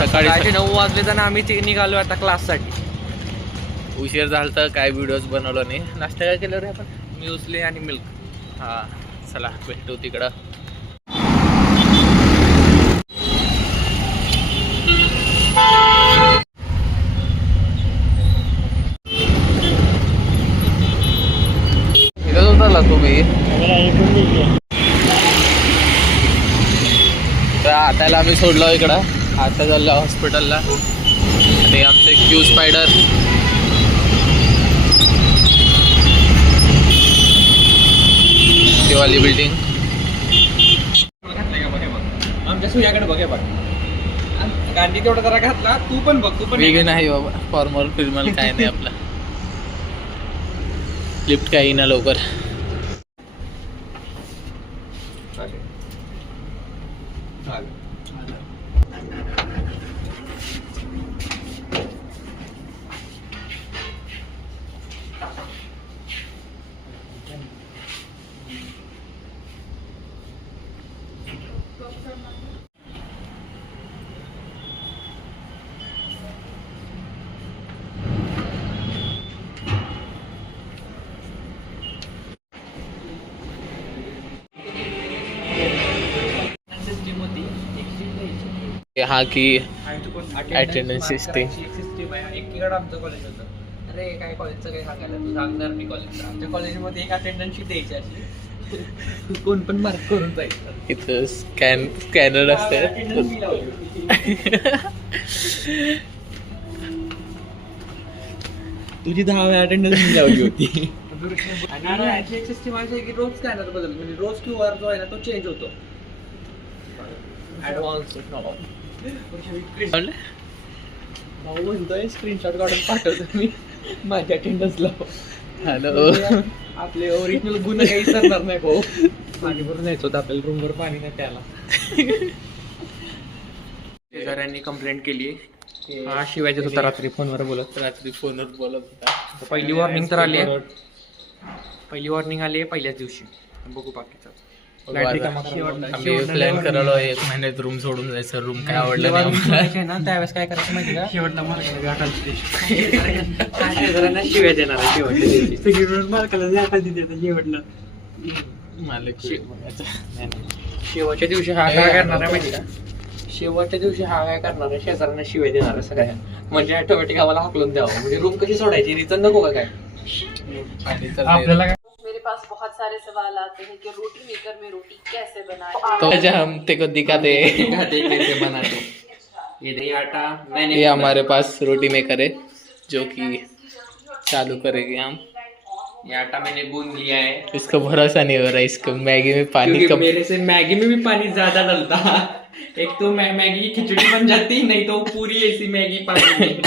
सकाळी 9 वाजले तर आम्ही निघालो आता क्लाससाठी. उशीर झाला तर काय व्हिडिओज बनवलो नाही. नाश्ता काय केलं रे आपण? म्युसली आणि मिल्क. हा चला भेटू तिकडं. इथं उतरला तुम्ही तर आताला आम्ही सोडलो इकडं. आता चाललो हॉस्पिटलला आणि आमचे क्यू स्पायडर वाली बिल्डिंग. आमच्या सूर्याकडे बघे बघ. गांधी तेवढा जरा घातला. तू पण बघ. तू पण वेगळं नाही बाबा. फॉर्मल फिल्मल काय नाही आपला. लिफ्ट काही ना लवकर. हा की अटेंडन्स सिस्टीम. एकीकडे आमचं कॉलेज होतं. अरे काय कॉलेजचं काय सांगायला तू सांगणार मी कॉलेजचं. आमच्या कॉलेजमध्ये एक अटेंडन्स शीट द्यायची अशी. कोण पण मार्क करून जायचं. इथं स्कॅनर असते. तुझी 10 वेळा अटेंडन्स लावली होती. आणि एक सिस्टीम आहे की रोज स्कॅनर बदल म्हणजे रोज QR जो आहे ना तो चेंज होतो. ऍडव्हान्स भाऊ म्हणतोय स्क्रीनशॉट काढून पाठवतो मी माझ्या अटेंडन्सला. हॅलो. आपले ओरिजिनल गुण काही सरणार नाही भाऊ. पाणी भरून जायचं होतं आपल्याला रूमवर पाणी नाही त्याला. शेजाऱ्यांनी कंप्लेंट केली. हा शिवायचं होता रात्री फोनवर बोलत. होता. पहिली वॉर्निंग तर आली आहे. पहिली वॉर्निंग आली आहे पहिल्याच दिवशी. बघू बाकीचं. प्लॅन करायला 1 महिन्यात रूम सोडून जायचं. रूम काय आवडलं नाही ना त्यावेळेस काय करायचं माहिती का? शेवटला मार्काला शिवाय देणार शेवटच्या दिवशी हा काय करणार आहे माहिती का? शेवटच्या दिवशी हा काय करणार आहे शेजाऱ्यांना शिवाय देणार आहे सगळ्या. म्हणजे ऑटोमॅटिक आम्हाला हाकलून द्यावं. म्हणजे रूम कशी सोडायची रिटर्न नको का काय आपल्याला काय? मेरे पास बहुत सारे सवाल आते हैं कि रोटी मेकर में रोटी कैसे बनाए तो जब हम तेको दिखाते कैसे बनाते. ये आटा मैंने ये हमारे पास रोटी मेकर है जो कि चालू करेंगे हम. ये आटा मैंने गूंद लिया है. इसको भरोसा नहीं हो रहा है. इसको मैगी में पानी क्योंकि कम. मेरे से मैगी में भी पानी ज्यादा डलता. एक तो मैगी की खिचड़ी बन जाती नहीं तो पूरी ऐसी मैगी पानी में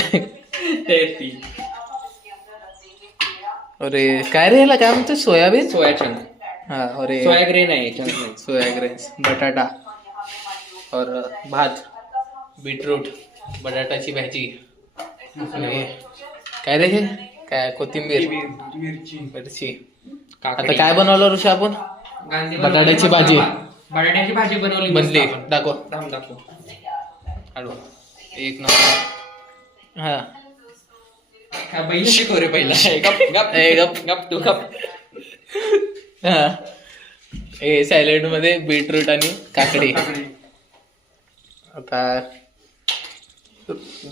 तैरती. अरे काय रे याला काय म्हणतो? सोयाबीन. सोया चंक. हाँ और सोया ग्रेन आहे चंक. सोया ग्रेन्स, बटाटा और भात, बीटरूट, बटाटाची भाजी आणि काय रे हे काय कोथिंबीर मिरची. आता काय बनवलं ऋषी आपण? बटाट्याची भाजी. बटाट्याची भाजी बनवली बनली. दाखव. दाखव. हॅलो. एक नंबर. हा बैल शिकव रे पहिला. गप तू गप. हा हे सॅलेड मध्ये बीटरूट आणि काकडी. आता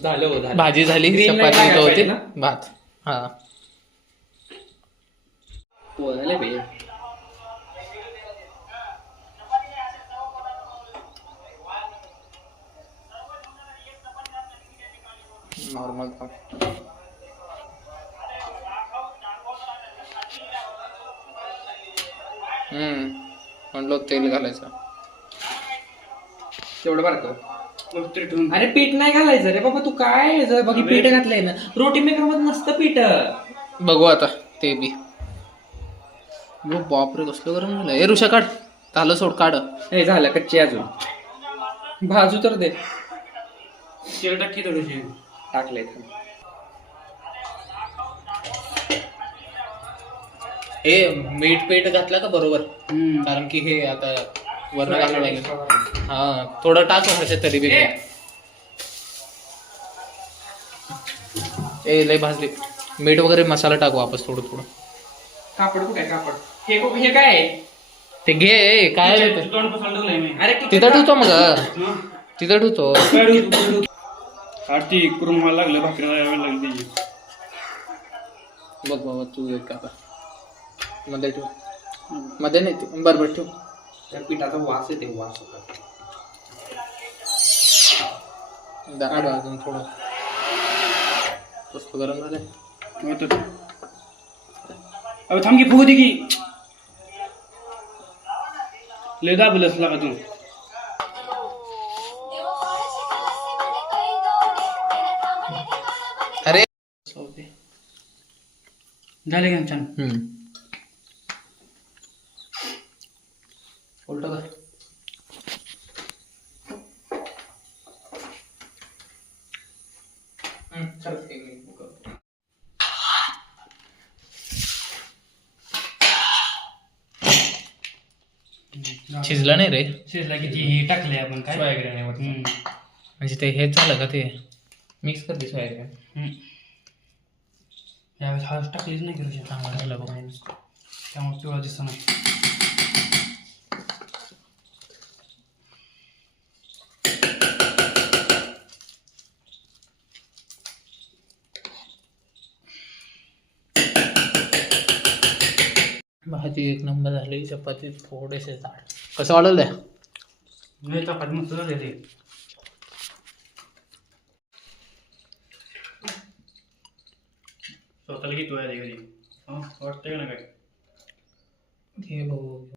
झालं भाजी झाली. चपाती इथं होती. भात. हा झाले भाई. नॉर्मल. म्हणलो तेल घालायचं तेवढं बरं कर. अरे पीठ नाही घालायचं रे बाबा. तू काय बाकी पीठ घातलंय ना. रोटी मेकर मध्ये नसतं पीठ. बघू आता ते बी. बापरे कसलं गरम झालं. हे ऋषा काढ. झालं सोड काढ. हे झालं कच्ची अजून. भाजू तर दे. तेल टाकी थोडीशी. टाकले. हे मीठ पेट घातलं का बरोबर. कारण की हे आता वरण घालावं लागेल. हा थोडं टाक तरी बी. ए लय भाजली. मीठ वगैरे मसाला टाकू वापस थोडं थोडं. कापड कुठे आहे कापड? हे काय आहे? ते घे काय आहे ते? अरे तिथं ठेवतो मग तिथं ठेवतो. आरती करून मला लागलं भाकरीला यायला लागली त्याची. बघ बाबा तू एक का मध्ये ठेव. मध्ये नाही ते बरोबर ठेव. त्या पिठाचा वास येते वास होता. अजून थोडं मस्त गरम झालंय. अबे थांब की फुगू दे की. लय दाबलंस लागा तू. अरे झाले का छान. उलट कर. शिजलं नाही रे. शिजला किती हे टाकले आपण काय सोयाग्रेन म्हणजे ते हेच झालं का ते मिक्स करते सोयाग्रेन. यावेळेस हळद टाकलीच नाही करू चांगलं झालं बघ. त्यामुळे पिवळा दिसत नाही. भाजी एक नंबर झाली. चपाती थोडेसे जाड. कसं वाढवलंय? नाही चपाती मस्त झाली ते. स्वतःला किती वेळा कधी वाटतंय का ना काय. हे बघू